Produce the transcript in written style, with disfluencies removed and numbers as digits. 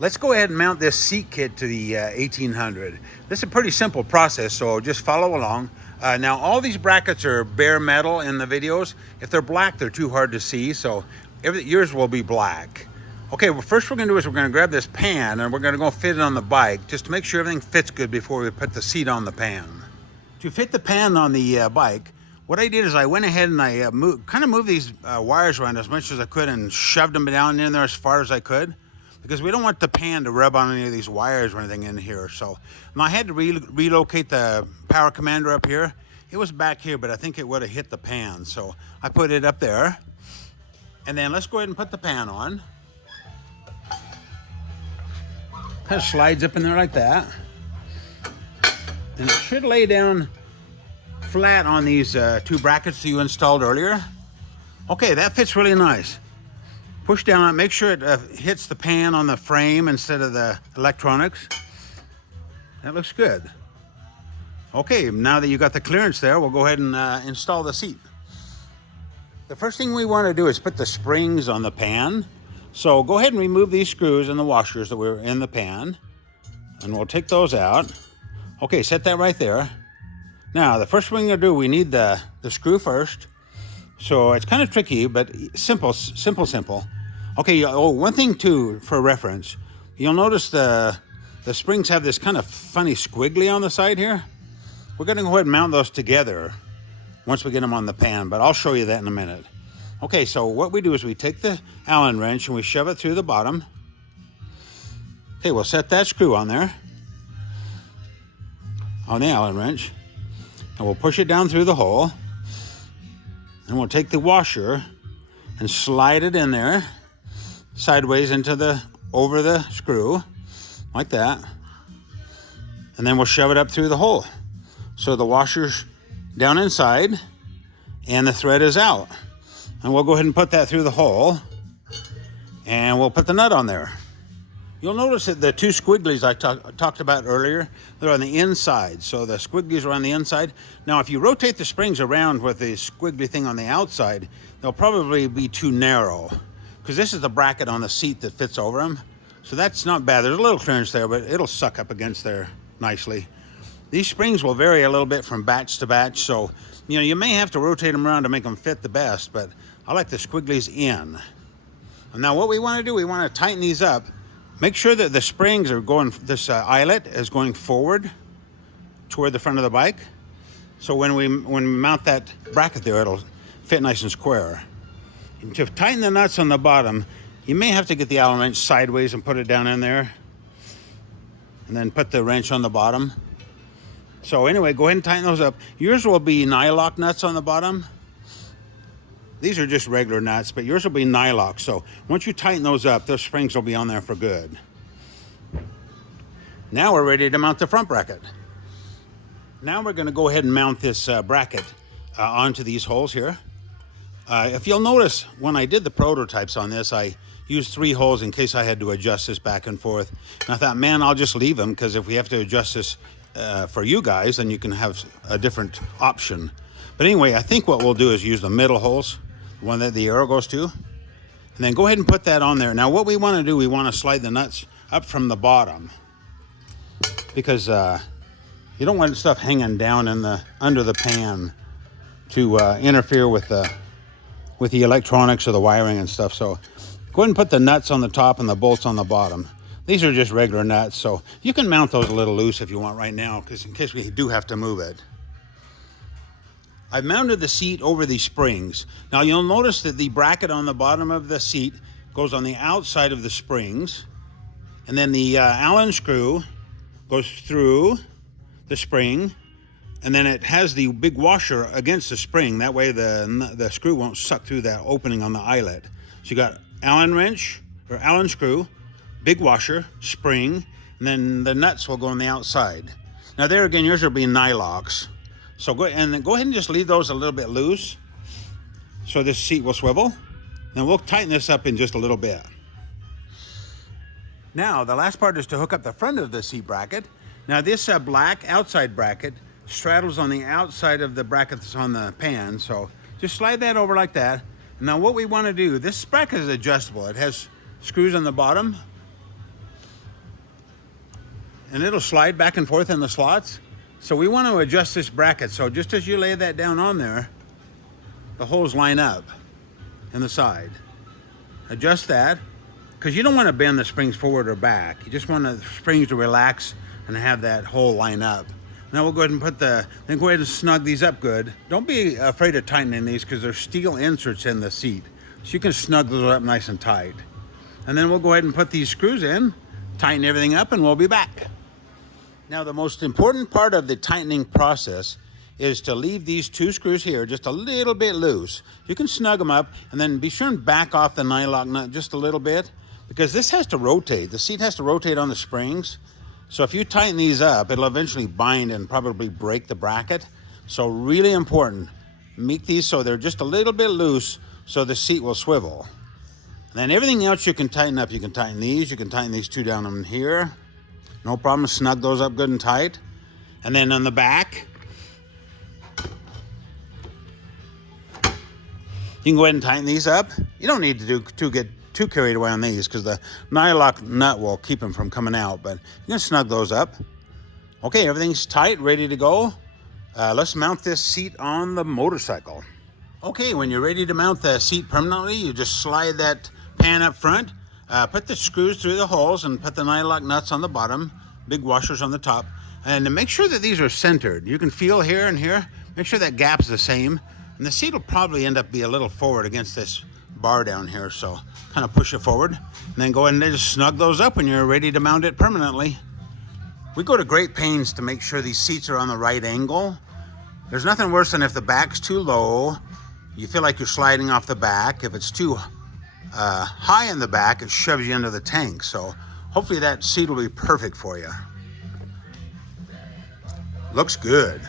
Let's go ahead and mount this seat kit to the 1800. This is a pretty simple process, so just follow along. Now all these brackets are bare metal in the videos. If they're black, they're too hard to see, so yours will be black. Okay, well first we're gonna do is we're gonna grab this pan and we're gonna go fit it on the bike just to make sure everything fits good before we put the seat on the pan. To fit the pan on the bike, what I did is I went ahead and I kind of moved these wires around as much as I could and shoved them down in there as far as I could, because we don't want the pan to rub on any of these wires or anything in here. So now I had to relocate the power commander up here. It was back here, but I think it would have hit the pan. So I put it up there. And then let's go ahead and put the pan on. Kind of slides up in there like that. And it should lay down flat on these two brackets that you installed earlier. Okay, that fits really nice. Push down on it, make sure it hits the pan on the frame instead of the electronics. That looks good. Okay, now that you got the clearance there, we'll go ahead and install the seat. The first thing we want to do is put the springs on the pan. So go ahead and remove these screws and the washers that were in the pan, and we'll take those out. Okay, set that right there. Now, the first thing we're gonna do, we need the screw first. So it's kind of tricky, but simple. Okay, one thing too, for reference, you'll notice the springs have this kind of funny squiggly on the side here. We're gonna go ahead and mount those together once we get them on the pan, but I'll show you that in a minute. Okay, so what we do is we take the Allen wrench and we shove it through the bottom. Okay, we'll set that screw on there, on the Allen wrench, and we'll push it down through the hole. And we'll take the washer and slide it in there sideways over the screw, like that. And then we'll shove it up through the hole. So the washer's down inside and the thread is out. And we'll go ahead and put that through the hole and we'll put the nut on there. You'll notice that the two squigglies I talked about earlier, they're on the inside. So the squigglies are on the inside. Now, if you rotate the springs around with the squiggly thing on the outside, they'll probably be too narrow, because this is the bracket on the seat that fits over them. So that's not bad. There's a little clearance there, but it'll suck up against there nicely. These springs will vary a little bit from batch to batch. So, you may have to rotate them around to make them fit the best, but I like the squigglies in. And now what we want to do, we want to tighten these up. Make sure that the springs are going, this eyelet is going forward toward the front of the bike. So when we mount that bracket there, it'll fit nice and square. And to tighten the nuts on the bottom, you may have to get the Allen wrench sideways and put it down in there. And then put the wrench on the bottom. So anyway, go ahead and tighten those up. Yours will be nylock nuts on the bottom. These are just regular nuts, but yours will be nylock. So once you tighten those up, those springs will be on there for good. Now we're ready to mount the front bracket. Now we're gonna go ahead and mount this bracket onto these holes here. If you'll notice, when I did the prototypes on this, I used 3 holes in case I had to adjust this back and forth. And I thought, man, I'll just leave them, because if we have to adjust this for you guys, then you can have a different option. But anyway, I think what we'll do is use the middle holes, the one that the arrow goes to, and then go ahead and put that on there. Now what we want to do, we want to slide the nuts up from the bottom, because you don't want stuff hanging down under the pan to interfere with the electronics or the wiring and stuff. So go ahead and put the nuts on the top and the bolts on the bottom. These are just regular nuts, so you can mount those a little loose if you want right now, because in case we do have to move it. I've mounted the seat over these springs. Now you'll notice that the bracket on the bottom of the seat goes on the outside of the springs, and then the Allen screw goes through the spring, and then it has the big washer against the spring. That way the screw won't suck through that opening on the eyelet. So you got Allen wrench, or Allen screw, big washer, spring, and then the nuts will go on the outside. Now there again, yours will be nylocks. So go ahead and just leave those a little bit loose so this seat will swivel. Then we'll tighten this up in just a little bit. Now the last part is to hook up the front of the seat bracket. Now this black outside bracket straddles on the outside of the bracket that's on the pan. So just slide that over like that. Now what we want to do, this bracket is adjustable. It has screws on the bottom. and it'll slide back and forth in the slots. So we want to adjust this bracket. So just as you lay that down on there, the holes line up in the side. Adjust that, because you don't want to bend the springs forward or back. You just want the springs to relax and have that hole line up. Now we'll go ahead and then go ahead and snug these up good. Don't be afraid of tightening these, because there's steel inserts in the seat. So you can snug those up nice and tight. And then we'll go ahead and put these screws in, tighten everything up, and we'll be back. Now the most important part of the tightening process is to leave these two screws here just a little bit loose. You can snug them up, and then be sure and back off the nylock nut just a little bit, because this has to rotate. The seat has to rotate on the springs. So if you tighten these up, it'll eventually bind and probably break the bracket. So really important, make these so they're just a little bit loose so the seat will swivel. And then everything else you can tighten up. You can tighten these, you can tighten these two down in here. No problem, snug those up good and tight. And then on the back, you can go ahead and tighten these up. You don't need to get too carried away on these, because the nylock nut will keep them from coming out, but you can snug those up. Okay, everything's tight, ready to go. Let's mount this seat on the motorcycle. Okay, when you're ready to mount the seat permanently, you just slide that pan up front, put the screws through the holes, and put the nylock nuts on the bottom, big washers on the top, and to make sure that these are centered. You can feel here and here, make sure that gap's the same, and the seat will probably end up be a little forward against this bar down here, so kind of push it forward, and then go ahead and just snug those up when you're ready to mount it permanently. We go to great pains to make sure these seats are on the right angle. There's nothing worse than if the back's too low, you feel like you're sliding off the back. If it's too high in the back, it shoves you into the tank. So hopefully that seat will be perfect for you. Looks good.